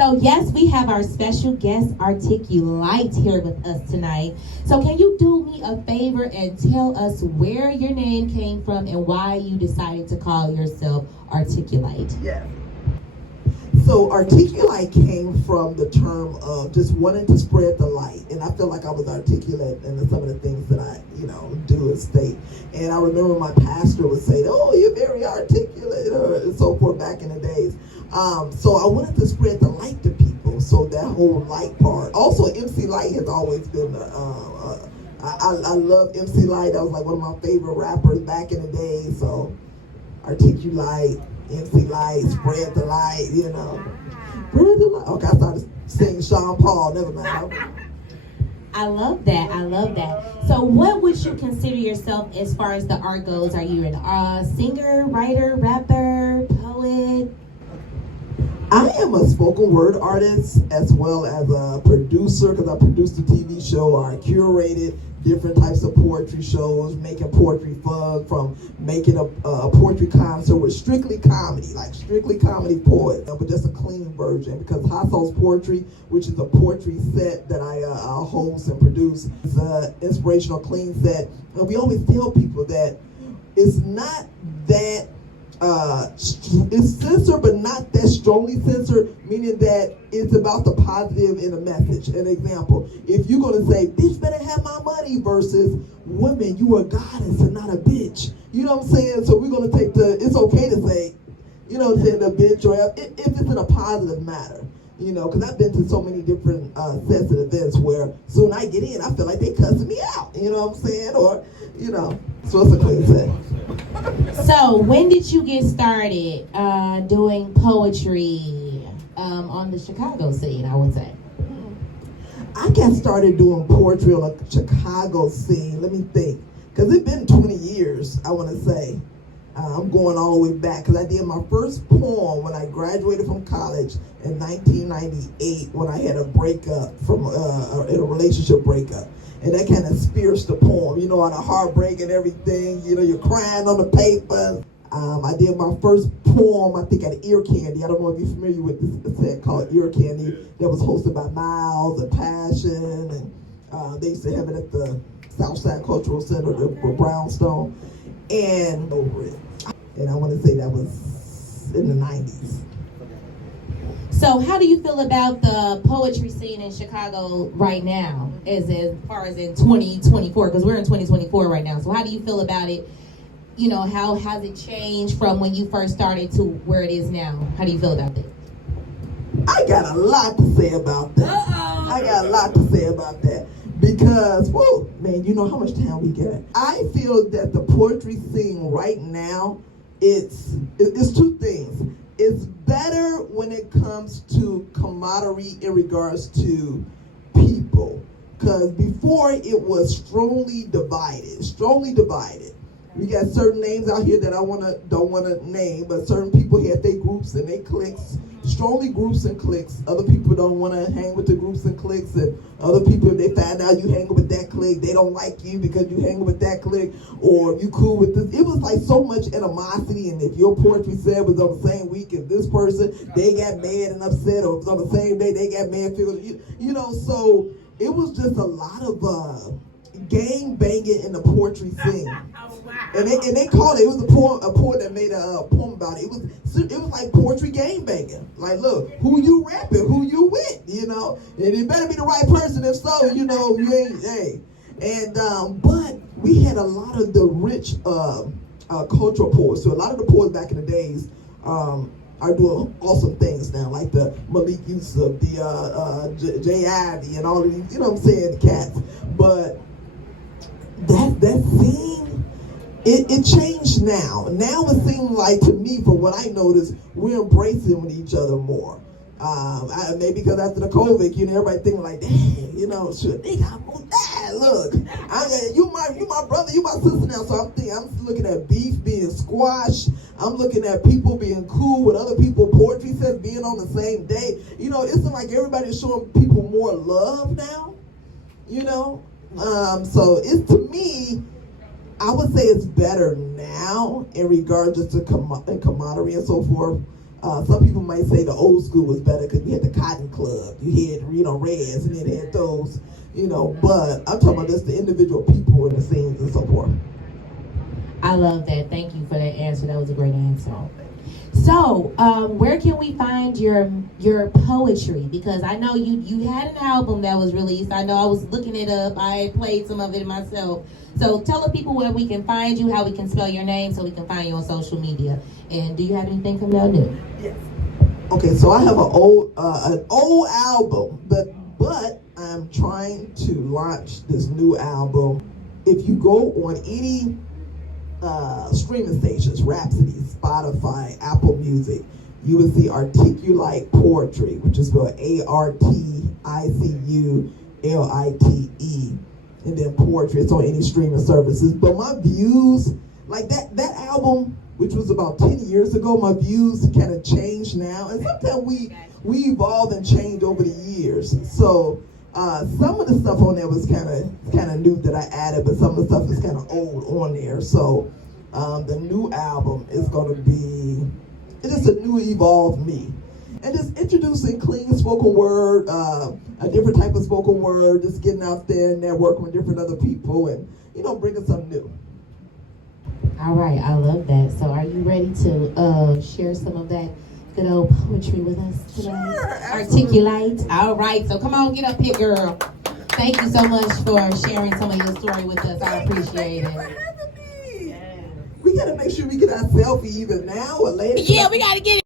So yes, we have our special guest Articulite here with us tonight. So can you do me a favor and tell us where your name came from and why you decided to call yourself Articulite? Yeah. So Articulite came from the term of just wanting to spread the light, and I feel like I was articulate in some of the things that I, do and state. And I remember my pastor would say, "Oh, you're very articulate," or so forth back in the days. So I wanted to spread the light to people. So that whole light part. Also, MC Light has always been. I love MC Light. That was like one of my favorite rappers back in the day. So Articulite, MC Light, spread the light. Spread the light. Okay, I started singing Sean Paul. Never mind. I love that. I love that. So what would you consider yourself as far as the art goes? Are you a singer, writer, rapper, poet? I am a spoken word artist as well as a producer, because I produced a TV show, or I curated different types of poetry shows, making poetry fun, from making a poetry concert with strictly comedy, like strictly comedy poets, but just a clean version, because Hot Sauce Poetry, which is a poetry set that I host and produce, is an inspirational clean set. And we always tell people that it's not that it's censored, but not that strongly censored, meaning that it's about the positive in the message. An example, if you're going to say, "Bitch better have my money," versus, "Women, you a goddess and not a bitch." You know what I'm saying? So we're going to take it's okay to say, say the bitch, or if it's in a positive matter. Because I've been to so many different sets and events where soon I get in, I feel like they cussing me out. You know what I'm saying? Or, so it's a clean set. So when did you get started doing poetry on the Chicago scene, I would say? I got started doing poetry on the Chicago scene. Let me think. Because it's been 20 years, I want to say. I'm going all the way back, because I did my first poem when I graduated from college in 1998, when I had a breakup in a relationship breakup. And that kind of spirits the poem, on the heartbreak and everything, you're crying on the paper. I did my first poem, I think, at Ear Candy. I don't know if you're familiar with this set called Ear Candy, that was hosted by Miles and Passion, and they used to have it at the Southside Cultural Center, the Brownstone, and over it. And I want to say that was in the 90s. So how do you feel about the poetry scene in Chicago right now, as far as in 2024? Because we're in 2024 right now. So how do you feel about it? How has it changed from when you first started to where it is now? How do you feel about that? I got a lot to say about that. I got a lot to say about that. Because, whoa, man, you know how much time we get. I feel that the poetry scene right now, it's two things. It's better when it comes to camaraderie in regards to people. Because before it was strongly divided. We got certain names out here that don't want to name, but certain people had their groups and their cliques, strongly groups and cliques. Other people don't want to hang with the groups and cliques, and other people, if they find out you hanging with that clique, they don't like you because you hanging with that clique, or you cool with this. It was like so much animosity, and if your poetry set was on the same week as this person, they got mad and upset, or if it was on the same day, they got mad, so it was just a lot of gang banging in the poetry scene. And they called it was a poet that made a poem about it. It was like poetry gang banging. Like, look, who you rapping, who you with, and it better be the right person. If so, you ain't, hey. And but we had a lot of the rich cultural poets. So a lot of the poets back in the days are doing awesome things now, like the Malik Yusuf, the Jay Ivy, and all of these, what I'm saying, the cats. But that scene, it changed now. Now it seems like, to me, from what I noticed, we're embracing with each other more. Maybe because after the COVID, everybody thinking like, dang, shit, nigga, I'm gonna die. Look, you my brother, you my sister now. So I'm looking at beef being squashed. I'm looking at people being cool with other people. Poetry sets being on the same day. It's like everybody's showing people more love now. So it's, to me, I would say it's better now in regards to camaraderie and so forth. Some people might say the old school was better because we had the Cotton Club. You had, Reds, and then had those, But I'm talking about just the individual people in the scenes and so forth. I love that. Thank you for that answer. That was a great answer. So, where can we find your poetry? Because I know you had an album that was released. I know I was looking it up. I played some of it myself. So tell the people where we can find you, how we can spell your name, so we can find you on social media. And do you have anything coming out new? Yes. Okay, so I have an old album, but I'm trying to launch this new album. If you go on any streaming stations, Rhapsody, Spotify, Apple Music, you will see Articulite Poetry, which is spelled ARTICULITE, and then poetry. It's on any streaming services. But my views, like that album, which was about 10 years ago, my views kind of changed now. And sometimes we evolve and change over the years. So some of the stuff on there was kind of new that I added, but some of the stuff is kind of old on there. So the new album is going to be, it's just a new evolved me. And just introducing clean spoken word, a different type of spoken word, just getting out there and networking with different other people and, bringing something new. All right, I love that. So are you ready to share some of that good old poetry with us tonight? Sure, absolutely. Articulite. All right, so come on, get up here, girl. Thank you so much for sharing some of your story with us. I appreciate it. We gotta make sure we get our selfie either now or later. Yeah, we gotta get